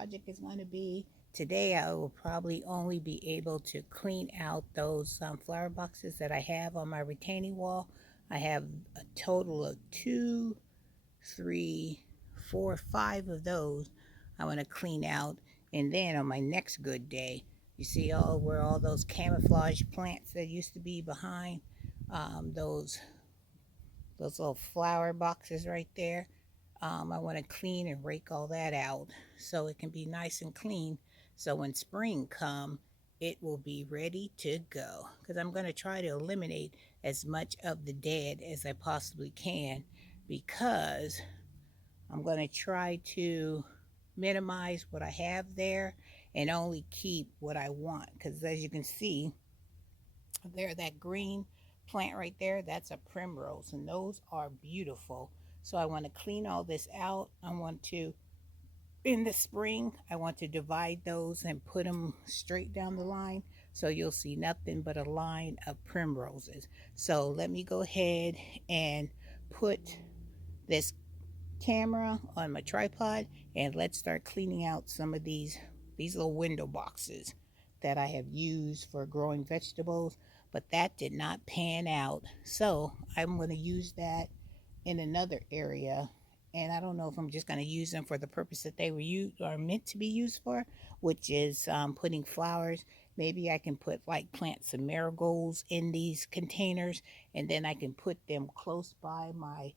project is going to be. Today I will probably only be able to clean out those flower boxes that I have on my retaining wall. I have a total of 2, 3, 4, 5 of those I want to clean out. And then on my next good day, you see where all those camouflage plants that used to be behind those little flower boxes right there. I want to clean and rake all that out so it can be nice and clean. So when spring comes, it will be ready to go. Because I'm going to try to eliminate as much of the dead as I possibly can, because I'm going to try to minimize what I have there and only keep what I want. Because as you can see, there, that green plant right there, that's a primrose, and those are beautiful. So I want to clean all this out. I want to, in the spring, I want to divide those and put them straight down the line, so you'll see nothing but a line of primroses. So let me go ahead and put this camera on my tripod, and let's start cleaning out some of these little window boxes that I have used for growing vegetables, but that did not pan out. So I'm going to use that in another area, and I don't know if I'm just going to use them for the purpose that they are meant to be used for, which is putting flowers. Maybe I can plant some marigolds in these containers, and then I can put them close by my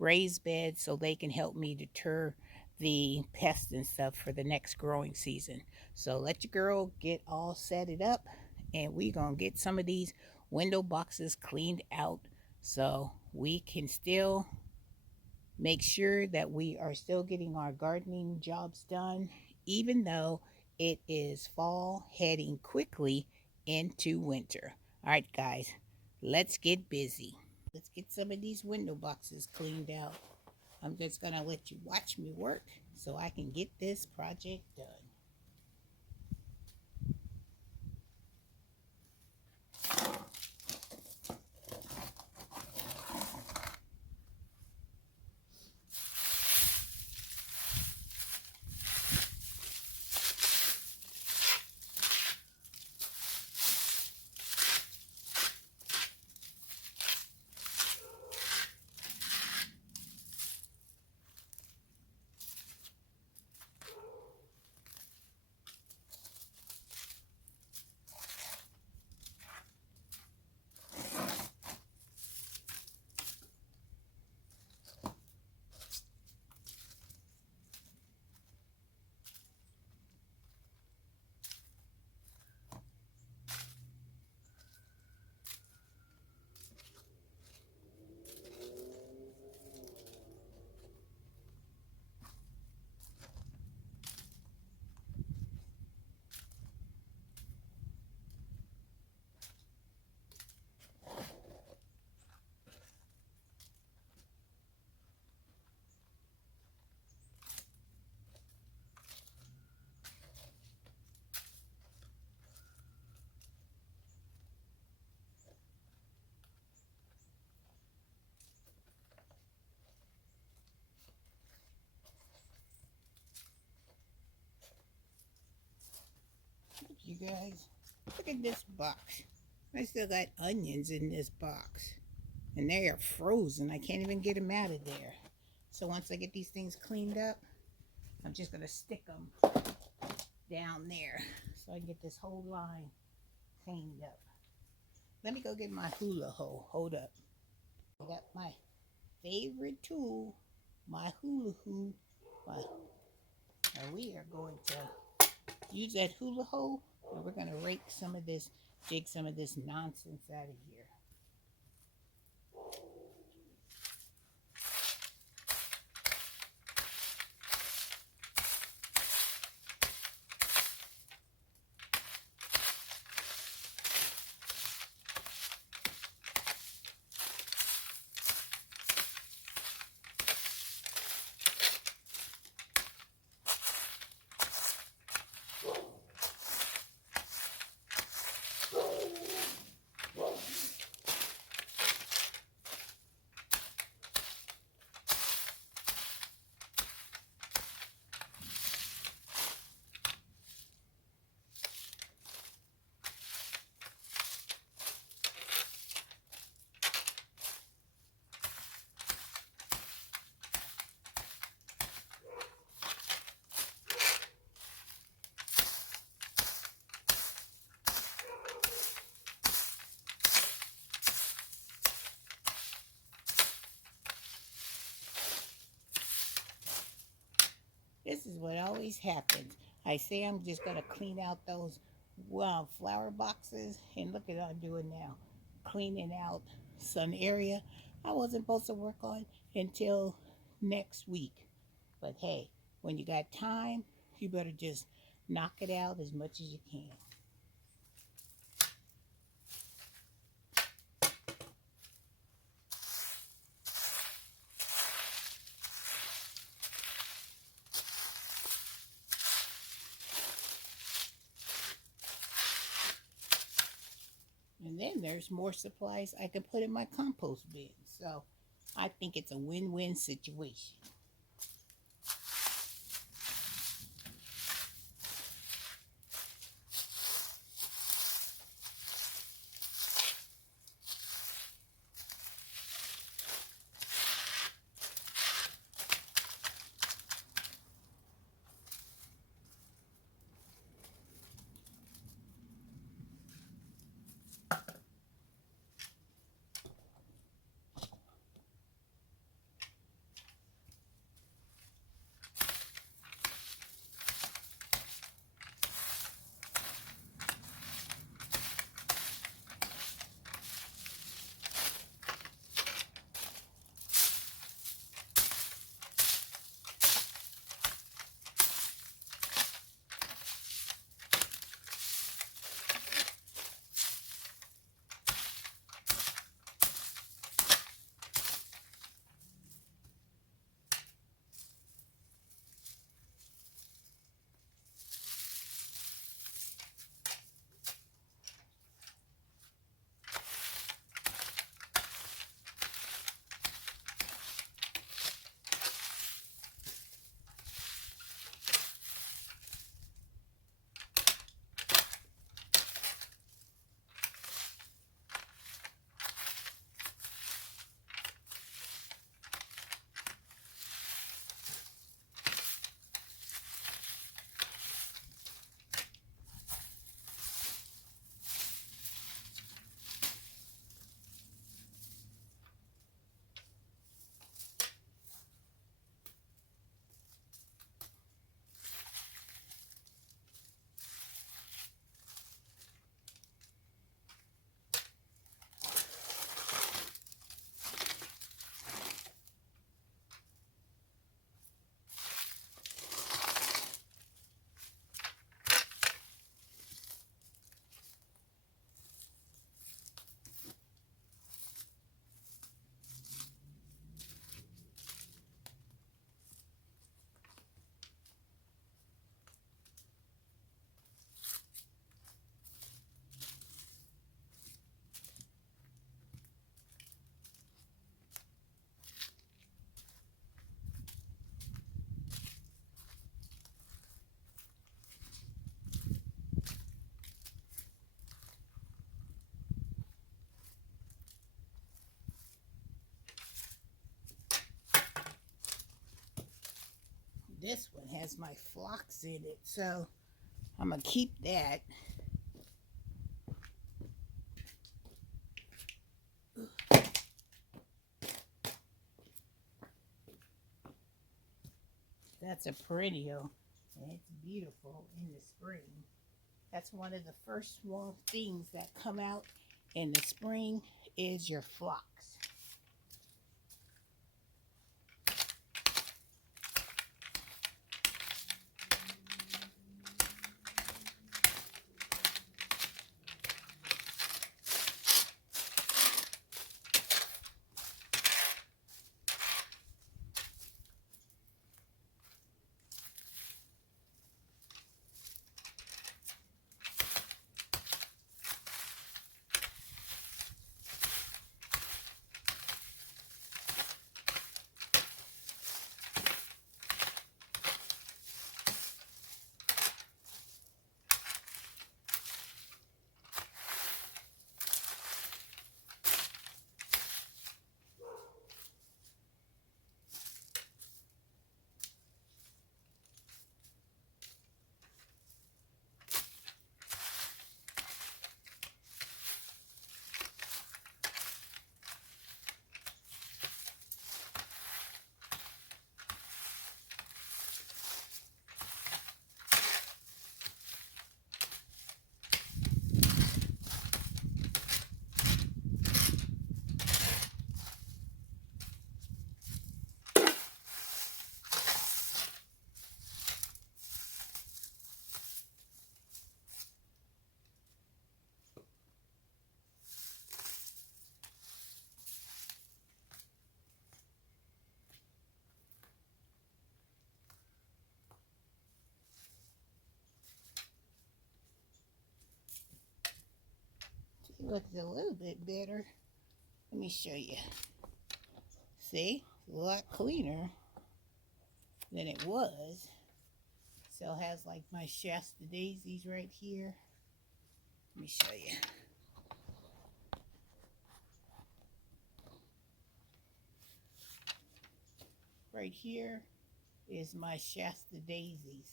raised bed, so they can help me deter the pests and stuff for the next growing season. So let your girl get all set it up, and we gonna get some of these window boxes cleaned out so we can still make sure that we are still getting our gardening jobs done, even though it is fall heading quickly into winter. All right, guys, let's get busy. Let's get some of these window boxes cleaned out. I'm just going to let you watch me work so I can get this project done. You guys, look at this box. I still got onions in this box, and they are frozen. I can't even get them out of there. So once I get these things cleaned up, I'm just going to stick them down there so I can get this whole line cleaned up. Let me go get my hula hoe. Hold up. I got my favorite tool, my hula hoop. Now we are going to use that hula hoe, and we're going to rake some of this, dig some of this nonsense out of here. what always happens. I say I'm just going to clean out those flower boxes, and look at what I'm doing now. Cleaning out some area I wasn't supposed to work on until next week. But hey, when you got time, you better just knock it out as much as you can. And then there's more supplies I can put in my compost bin. So I think it's a win-win situation. This one has my phlox in it, so I'm going to keep that. That's a perennial, and it's beautiful in the spring. That's one of the first small things that come out in the spring is your phlox. looks a little bit better. Let me show you. See, a lot cleaner than it was. So it has like my Shasta daisies right here. Let me show you. Right here is my Shasta daisies.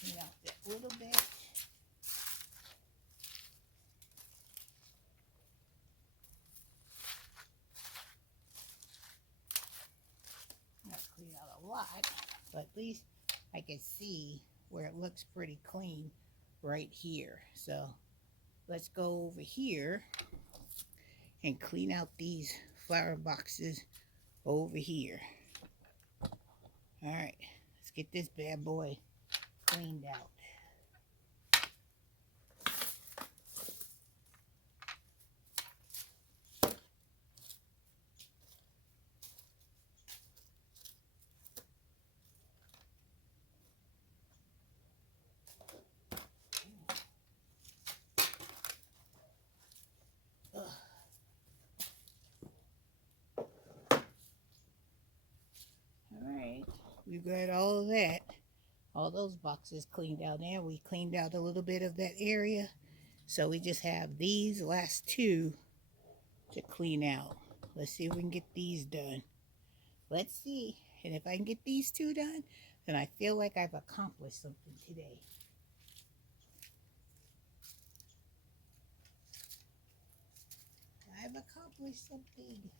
Clean out that little bit. Not clean out a lot, but at least I can see where it looks pretty clean right here. So let's go over here and clean out these flower boxes over here. All right, let's get this bad boy cleaned out. Alright, we got all of that, all those boxes cleaned out now. We cleaned out a little bit of that area, so we just have these last two to clean out. Let's see if we can get these done. Let's see, and if I can get these two done, then I feel like I've accomplished something today. I've accomplished something.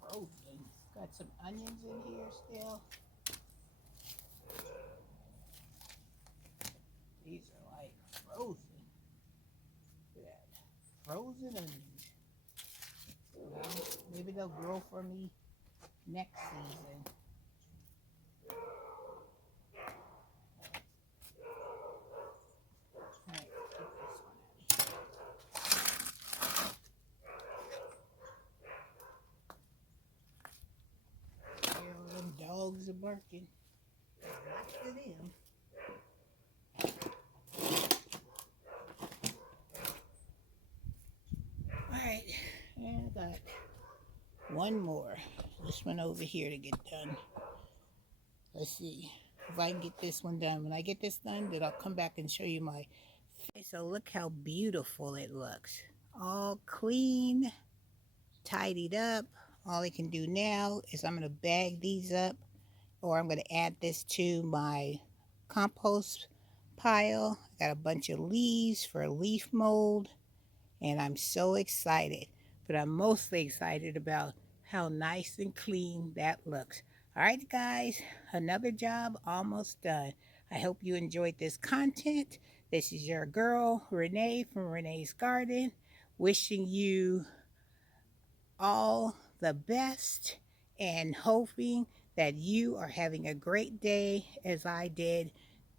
Frozen. Got some onions in here still. These are like frozen. Look at that. Frozen onions. Well, maybe they'll grow for me next season. Alright, get this one out of here. All them dogs are barking. Lots of them. Alright, and I got one more. This one over here to get done. Let's see if I can get this one done. When I get this done, then I'll come back and show you my face. So look how beautiful it looks. All clean, tidied up. All I can do now is I'm going to bag these up, or I'm going to add this to my compost pile. I got a bunch of leaves for leaf mold, and I'm so excited. But I'm mostly excited about how nice and clean that looks. All right, guys, another job almost done. I hope you enjoyed this content. This is your girl, Renee from Renee's Garden, wishing you all the best and hoping that you are having a great day as I did,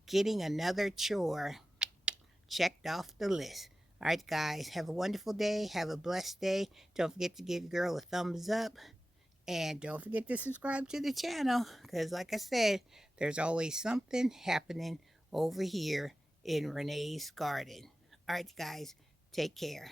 getting another chore checked off the list. All right, guys, have a wonderful day. Have a blessed day. Don't forget to give your girl a thumbs up. And don't forget to subscribe to the channel, because like I said, there's always something happening over here in Renee's Garden. All right, guys, take care.